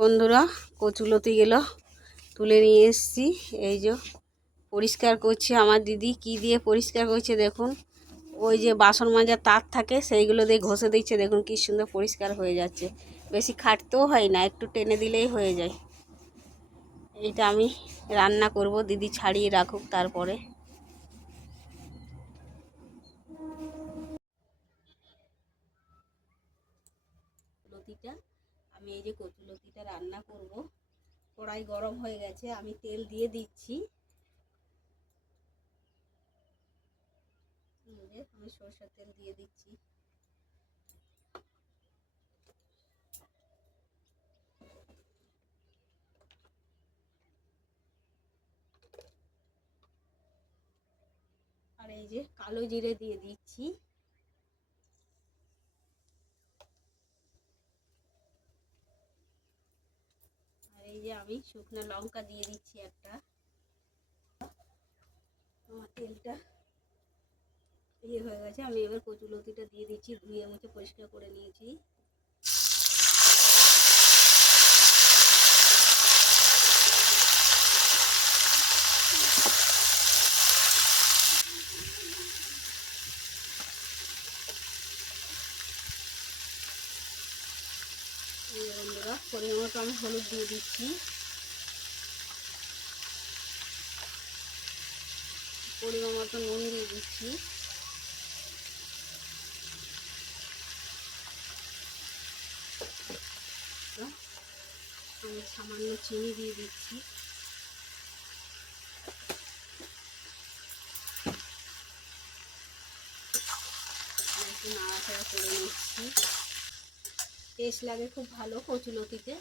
বন্ধুরা কচুলতিগুলো তুলে নিয়ে এসেছি। এই যে পরিষ্কার করছে আমার দিদি, কি দিয়ে পরিষ্কার করছে দেখুন। ওই যে বাসন মাজার তার থাকে সেইগুলো দিয়ে ঘষে দিচ্ছে, দেখুন কি সুন্দর পরিষ্কার হয়ে যাচ্ছে। বেশি খাটতেও হয় না, একটু টেনে দিলেই হয়ে যায়। এইটা আমি রান্না করব, দিদি ছাড়িয়ে রাখুক তারপরে। লতিটা আমি এই যে কচুলতিটা রান্না করব। কড়াই গরম হয়ে গেছে, আমি তেল দিয়ে দিচ্ছি। আমি সরষের তেল দিয়ে দিচ্ছি। আর এই যে কালো জিরে দিয়ে দিচ্ছি। আর এই যে আমি শুকনো লঙ্কা দিয়ে দিচ্ছি একটা। আমার তেলটা হয়ে গেছে, আমি এবার কচুলতিটা দিয়ে দিচ্ছি, ধুয়ে মুছে পরিষ্কার করে নিয়েছি। বন্ধুরা পরিমাণ মতো আমি হলুদ দিয়ে দিচ্ছি, পরিমাণ মতো নুন দিয়ে দিচ্ছি। আমি সামান্য চিনি দিয়ে দিচ্ছি। একটু নাড়াচাড়া করে নিচ্ছি। টেস্ট লাগে খুব ভালো কচুলতিতে,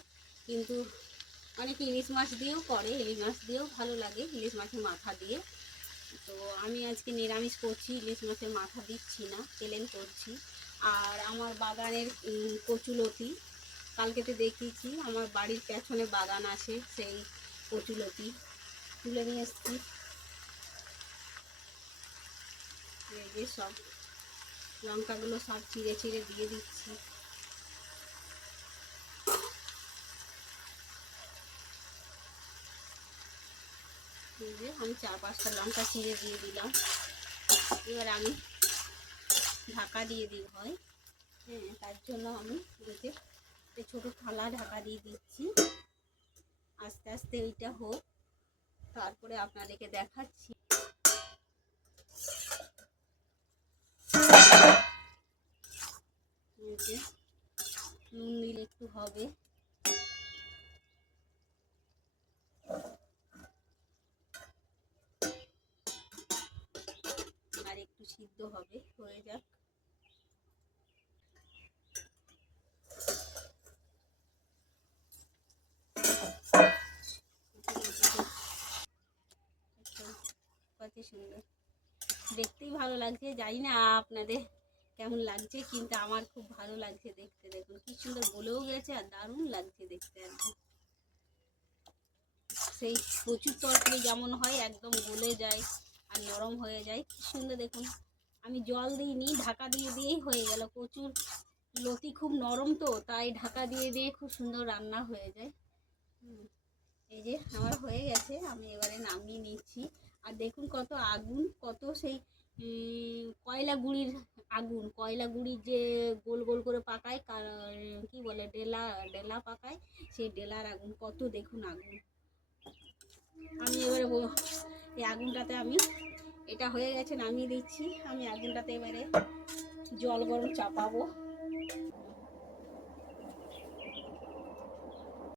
কিন্তু অনেকে ইলিশ মাছ দিয়েও করে, ইলিশ মাছ দিয়েও ভালো লাগে, ইলিশ মাছের মাথা দিয়ে। তো আমি আজকে নিরামিষ করছি, ইলিশ মাছের মাথা দিচ্ছি না, প্লেন করছি। আর আমার বাগানের কচুলতি কালকেতে দেখিয়েছি, আমার বাড়ির পেছনে বাগান আছে, সেই কচুলতি তুলে নিয়ে এসেছি। এই যে সব লঙ্কাগুলো সব চিড়ে চিড়ে দিয়ে দিচ্ছি। এই যে আমি 4-5টা লঙ্কা চিড়ে দিয়ে দিলাম। এবার আমি ঢাকা দিয়ে দিই হয়, হ্যাঁ, তার জন্য আমি এই ছোটো থালা ঢাকা দিয়ে দিচ্ছি। আস্তে আস্তে ওইটা হোক, তারপরে আপনাদেরকে দেখাচ্ছি। নুন দিলে একটু হবে, আর একটু সিদ্ধ হবে, হয়ে যাক। কত সুন্দর দেখতেই ভালো লাগছে, জানি না আপনাদের কেমন লাগছে, কিন্তু আমার খুব ভালো লাগছে দেখতে। দেখুন কি সুন্দর গলেও গেছে, আর দারুণ লাগছে দেখতে। একদম সেই প্রচুর তরকারি যেমন হয় একদম গলে যায় আর নরম হয়ে যায়, কি সুন্দর দেখুন। আমি জল দিইনি, ঢাকা দিয়ে দিয়েই হয়ে গেল। প্রচুর লতি খুব নরম, তো তাই ঢাকা দিয়ে দিয়ে খুব সুন্দর রান্না হয়ে যায়। এই যে আমার হয়ে গেছে, আমি এবারে নামিয়ে নিচ্ছি। আর দেখুন কত আগুন, কত সেই কয়লা গুঁড়ির আগুন, কয়লা গুঁড়ির যে গোল গোল করে পাকায়, কি বলে, ডেলা ডেলা পাকায়, সেই ডেলার আগুন, কত দেখুন আগুন। আমি এবারে এই আগুনটাতে আমি, এটা হয়ে গেছে নামিয়ে দিচ্ছি। আমি আগুনটাতে এবারে জল গরম চাপাবো।